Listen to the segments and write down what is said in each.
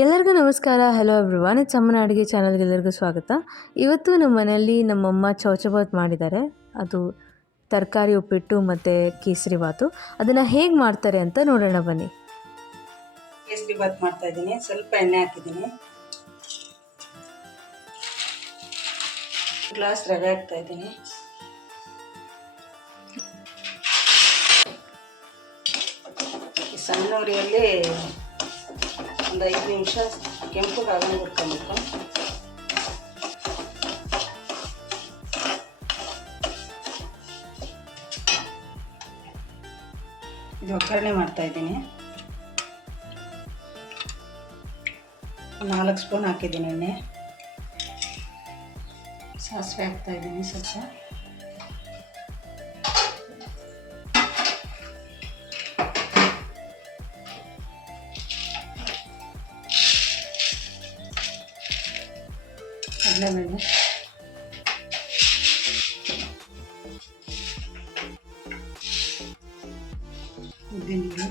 ಎಲ್ಲರಿಗೂ ನಮಸ್ಕಾರ. Hello everyone, it's ಅಮ್ಮನ ಅಡುಗೆ ಚಾನಲ್ಗೆ ಎಲ್ಲರಿಗೂ ಸ್ವಾಗತ. ಇವತ್ತು ನಮ್ಮ ಮನೆಯಲ್ಲಿ ನಮ್ಮಮ್ಮ ಚೌಚಬಾತ್ ಮಾಡಿದ್ದಾರೆ. ಅದು ತರಕಾರಿ ಉಪ್ಪಿಟ್ಟು ಮತ್ತು ಕೇಸರಿ ಬಾತು. ಅದನ್ನು ಹೇಗೆ ಮಾಡ್ತಾರೆ ಅಂತ ನೋಡೋಣ ಬನ್ನಿ. ಕೇಸರಿ ಬಾತ್ ಮಾಡ್ತಾ ಇದ್ದೀನಿ. ಸ್ವಲ್ಪ ಎಣ್ಣೆ ಹಾಕಿದ್ದೀನಿ. ಗ್ಲಾಸ್ ರವೆ ಹಾಕ್ತಾ ಇದ್ದೀನಿ. ಸಣ್ಣ ಉರಿಯಲ್ಲಿ ಒಂದು 5 ನಿಮಿಷ ಕೆಂಪುಗಾಗಂಗೆ ಹುರ್ಕೊಬೇಕು. ಇದು ಒಗ್ಗರಣೆ ಮಾಡ್ತಾ ಇದ್ದೀನಿ. 4 ಸ್ಪೂನ್ ಹಾಕಿದ್ದೀನಿ ಎಣ್ಣೆ. ಸಾಸಿವೆ ಹಾಕ್ತಾ ಇದ್ದೀನಿ ಸ್ವಲ್ಪ. ಕಡಲೆಬೇಳೆ, ಉದ್ದಿನಬೇಳೆ,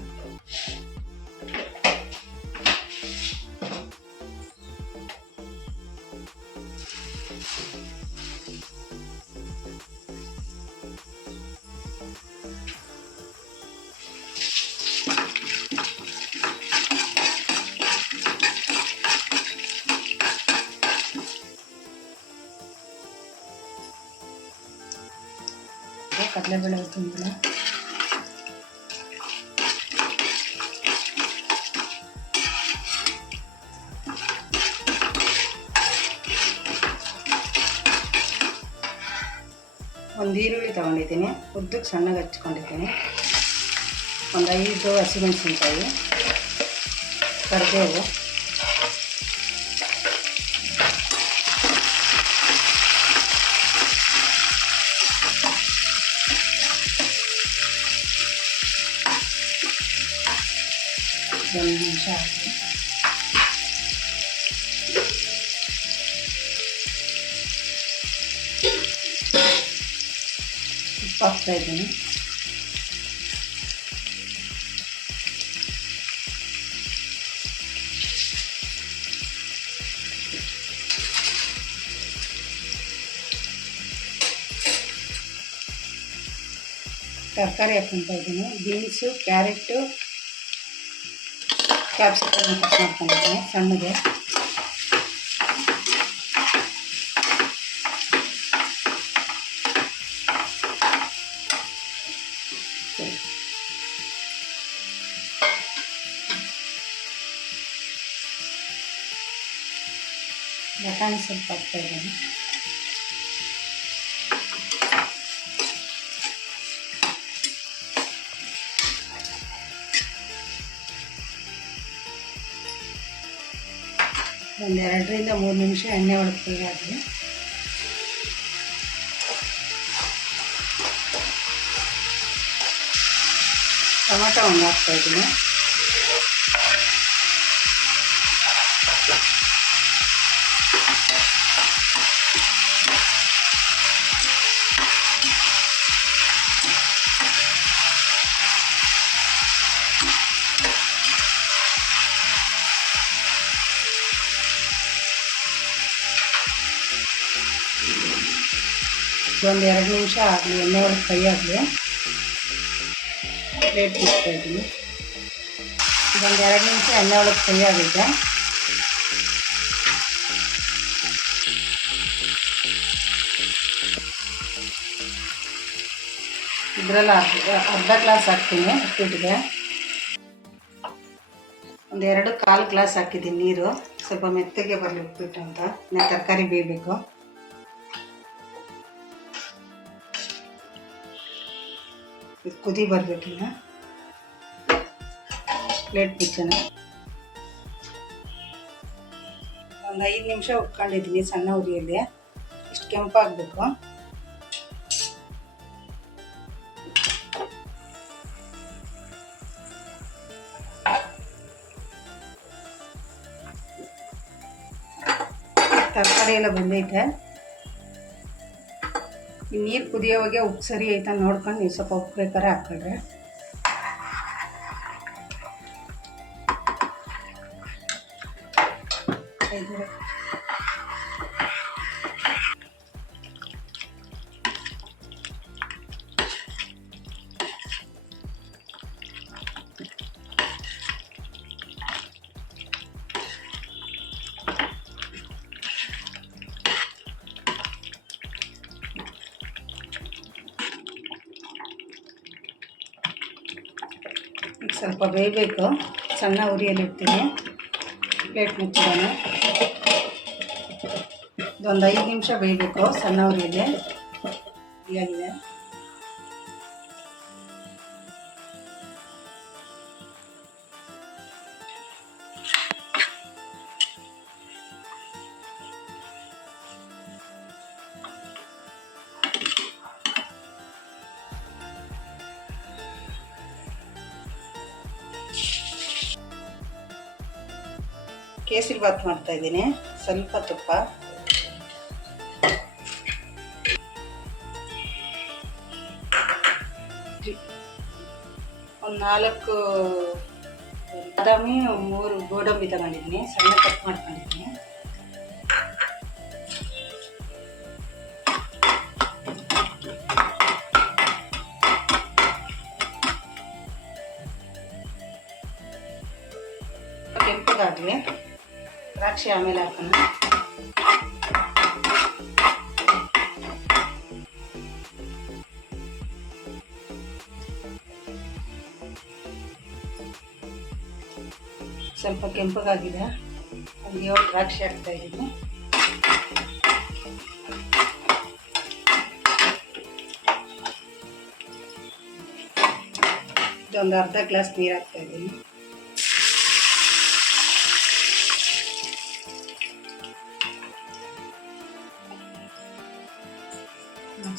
ಕಡಲೆಬೇಳೆ, ಉದ್ದಿನಬೇಳೆ, ಒಂದು ಈರುಳ್ಳಿ ತೊಗೊಂಡಿದ್ದೀನಿ, ಉದ್ದಕ್ಕೆ ಸಣ್ಣಗೆ ಹಚ್ಕೊಂಡಿದ್ದೀನಿ. ಒಂದು 5 ಹಸಿಮೆಣಸಿನ್ಕಾಯಿ, ಕರಿಬೇವು, ಒಂದು ನಿಮಿಷ ಹಾಕಿ ಉಪ್ಪು ಹಾಕ್ತಾ ಇದ್ದೀನಿ. ತರಕಾರಿ ಹಾಕ್ಕೊತಾ ಇದ್ದೀನಿ. ಬೀನ್ಸು, ಕ್ಯಾರೆಟು, ಕ್ಯಾಪ್ಸಿಕಮ್ ಕಟ್ ಮಾಡ್ಕೊಂಡಿದ್ದೀನಿ ಸಣ್ಣಗೆ. ಬಟಾಣಿ ಸ್ವಲ್ಪ ಹಾಕ್ತಾ ಇದ್ದೀನಿ. ಒಂದು 2 ರಿಂದ 3 ನಿಮಿಷ ಎಣ್ಣೆ ಒಳಗೆ ಹಾಕಿ ಟೊಮೆಟೊ ಒಂದು ಹಾಕ್ತಾ ಇದ್ದೀನಿ. ಒಂದು 2 ನಿಮಿಷ ಆಗಲಿ, ಎಣ್ಣೆ ಒಳಗೆ ಫ್ರೈ ಆಗಲಿ. ಪ್ಲೇಟ್ ಇಡ್ತಾ ಇದ್ದೀನಿ. ಒಂದು 2 ನಿಮಿಷ ಎಣ್ಣೆ ಒಳಗೆ ಫ್ರೈ ಆಗಿದೆ. ಇದರಲ್ಲಿ ಅರ್ಧ ಗ್ಲಾಸ್ ಹಾಕ್ತೀನಿ ಉಪ್ಪಿಟ್ಟಿಗೆ. ಒಂದು 2 ಗ್ಲಾಸ್ ಹಾಕಿದ್ದೀನಿ ನೀರು. ಸ್ವಲ್ಪ ಮೆತ್ತಗೆ ಬರಲಿ ಉಪ್ಪಿಟ್ಟು ಅಂತ. ಇನ್ನು ತರಕಾರಿ ಬೇಯಬೇಕು. ಇದು ಕುದಿ ಬರಬೇಕಿಲ್ಲ. ಪ್ಲೇಟ್ ಮುಚ್ಚೋಣ. ಒಂದು 5 ನಿಮಿಷ ಉಟ್ಕೊಂಡಿದ್ದೀನಿ ಸಣ್ಣ ಉರಿಯಲ್ಲಿ. ಇಷ್ಟು ಕೆಂಪಾಗಬೇಕು. ತರಕಾರಿ ಎಲ್ಲ ಬಂದೈತೆ. ಈ ನೀರು ಕುದಿಯೋವಾಗೆ ಉಪ್ಪು ಸರಿ ಐತ ನೋಡ್ಕೊಂಡು ನೀವು ಸ್ವಲ್ಪ ಉಪ್ಪು ಬೇಕಾರೆ ಹಾಕ್ಕೊಳ್ರಿ. 5 ಸ್ವಲ್ಪ ಬೇಯಬೇಕು. ಸಣ್ಣ ಉರಿಯಲ್ಲಿ ಇಡ್ತೀನಿ. ಪ್ಲೇಟ್ ಮುಚ್ಚಿದ್ದಾನೆ. ಇದೊಂದು 5 ನಿಮಿಷ ಬೇಯಬೇಕು ಸಣ್ಣ ಉರಿಯಲ್ಲಿ. ಆಗಿದೆ. ಕೇಸರಿ ಬಾತ್ ಮಾಡ್ತಾ ಇದ್ದೀನಿ. ಸ್ವಲ್ಪ ತುಪ್ಪ, ಒಂದು 4 ಬಾದಾಮಿ, 3 ಗೋಡಂಬಿ ತಗೊಂಡಿದ್ದೀನಿ. ಸಣ್ಣ ಕಟ್ ಮಾಡ್ಕೊಂಡಿದ್ದೀನಿ. ಕೆಂಪಗಾಗಲಿ. ದ್ರಾಕ್ಷಿ ಆಮೇಲೆ ಹಾಕೋಣ. ಸ್ವಲ್ಪ ಕೆಂಪಗಾಗಿದೆ. ಒಂದು 7 ದ್ರಾಕ್ಷಿ ಹಾಕ್ತಾ ಇದ್ದೀನಿ. ಇದೊಂದು ಅರ್ಧ ಗ್ಲಾಸ್ ನೀರು ಹಾಕ್ತಾ ಇದ್ದೀನಿ.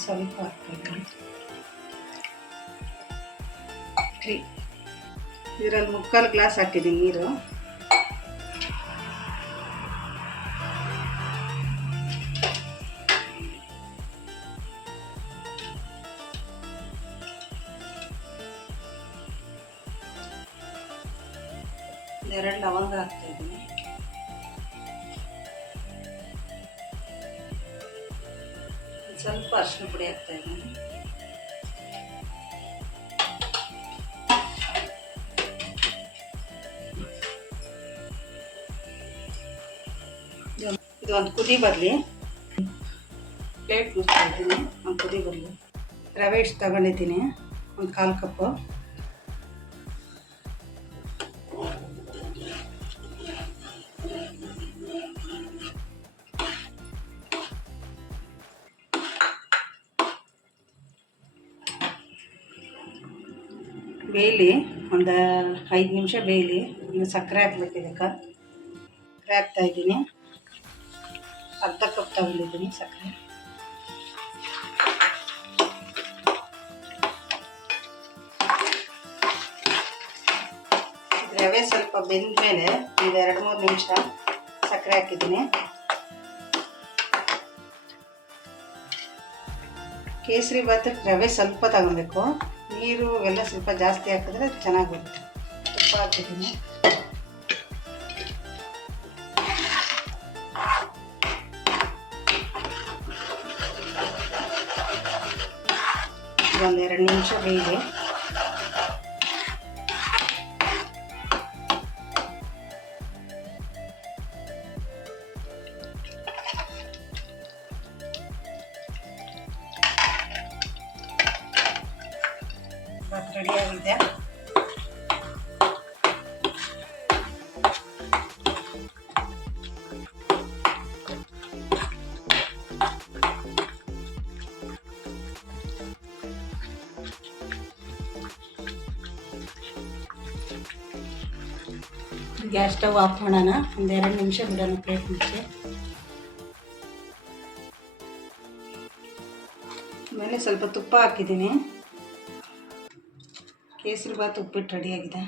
ಸ್ವಲ್ಪ ಹಾಕ್ತೀನಿ. ಇದರಲ್ಲಿ 3/4 ಗ್ಲಾಸ್ ಹಾಕಿದ್ದೀನಿ ನೀರು. ಎರಡು ಲವಂಗ ಹಾಕ್ತಾ ಇದ್ದೀನಿ. ಸ್ವಲ್ಪ ಅರಿಶಿನ ಪುಡಿ ಹಾಕ್ತಾ ಇದ್ದೀನಿ. ಇದು ಒಂದು ಕುದಿ ಬರಲಿ. ಪ್ಲೇಟ್ ಮುಚ್ತಾ ಇದ್ದೀನಿ. ಒಂದು ಕುದಿ ಬರಲಿ. ರವೆ ಇಷ್ಟು ತಗೊಂಡಿದ್ದೀನಿ. ಒಂದು 1/4 ಕಪ್ಪು. ಬೇಯಲಿ. ಒಂದು 5 ನಿಮಿಷ ಬೇಯಲಿ. ಇನ್ನು ಸಕ್ಕರೆ ಹಾಕ್ಬೇಕು. ಇದಕ್ಕೆ ಸಕ್ಕರೆ ಹಾಕ್ತಾ ಇದ್ದೀನಿ. ಅರ್ಧ ಕಪ್ ತಗೊಂಡಿದ್ದೀನಿ ಸಕ್ಕರೆ. ರವೆ ಸ್ವಲ್ಪ ಬೆಂದ ಮೇಲೆ ಒಂದು 2-3 ನಿಮಿಷ ಸಕ್ಕರೆ ಹಾಕಿದ್ದೀನಿ. ಕೇಸರಿ ಬಾತಕ್ಕೆ ರವೆ ಸ್ವಲ್ಪ ತಗೊಬೇಕು. ನೀರು ಎಲ್ಲ ಸ್ವಲ್ಪ ಜಾಸ್ತಿ ಹಾಕಿದ್ರೆ ಚೆನ್ನಾಗಿ ಬರುತ್ತೆ. ತುಪ್ಪ ಹಾಕಿದ್ದೀನಿ. ಒಂದು 2 ನಿಮಿಷ ಬೇಯಿದೆ. ರೆಡಿಯಾಗಿದೆ. ಗ್ಯಾಸ್ ಸ್ಟವ್ ಆಫ್ ಮಾಡೋಣ. ಒಂದು 2 ನಿಮಿಷ ಬಿಡೋಣ ಪ್ಲೇಟ್ ಮುಚ್ಚಿ. ಆಮೇಲೆ ಸ್ವಲ್ಪ ತುಪ್ಪ ಹಾಕಿದ್ದೀನಿ. ಕೇಸರಿ ಬಾತ್ ಉಪ್ಪಿಟ್ಟು ರೆಡಿಯಾಗಿದೆ.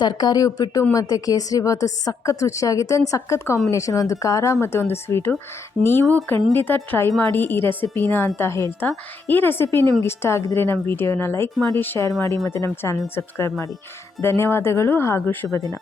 ತರಕಾರಿ ಉಪ್ಪಿಟ್ಟು ಮತ್ತು ಕೇಸರಿಬಾತು ಸಖತ್ ರುಚಿಯಾಗಿತ್ತು ಆ್ಯಂಡ್ ಸಖತ್ ಕಾಂಬಿನೇಷನ್, ಒಂದು ಖಾರ ಮತ್ತು ಒಂದು ಸ್ವೀಟು. ನೀವು ಖಂಡಿತ ಟ್ರೈ ಮಾಡಿ ಈ ರೆಸಿಪಿನ ಅಂತ ಹೇಳ್ತಾ, ಈ ರೆಸಿಪಿ ನಿಮ್ಗೆ ಇಷ್ಟ ಆಗಿದ್ರೆ ನಮ್ಮ ವಿಡಿಯೋನ ಲೈಕ್ ಮಾಡಿ, ಶೇರ್ ಮಾಡಿ ಮತ್ತು ನಮ್ಮ ಚಾನಲ್ಗೆ ಸಬ್ಸ್ಕ್ರೈಬ್ ಮಾಡಿ. ಧನ್ಯವಾದಗಳು ಹಾಗೂ ಶುಭ ದಿನ.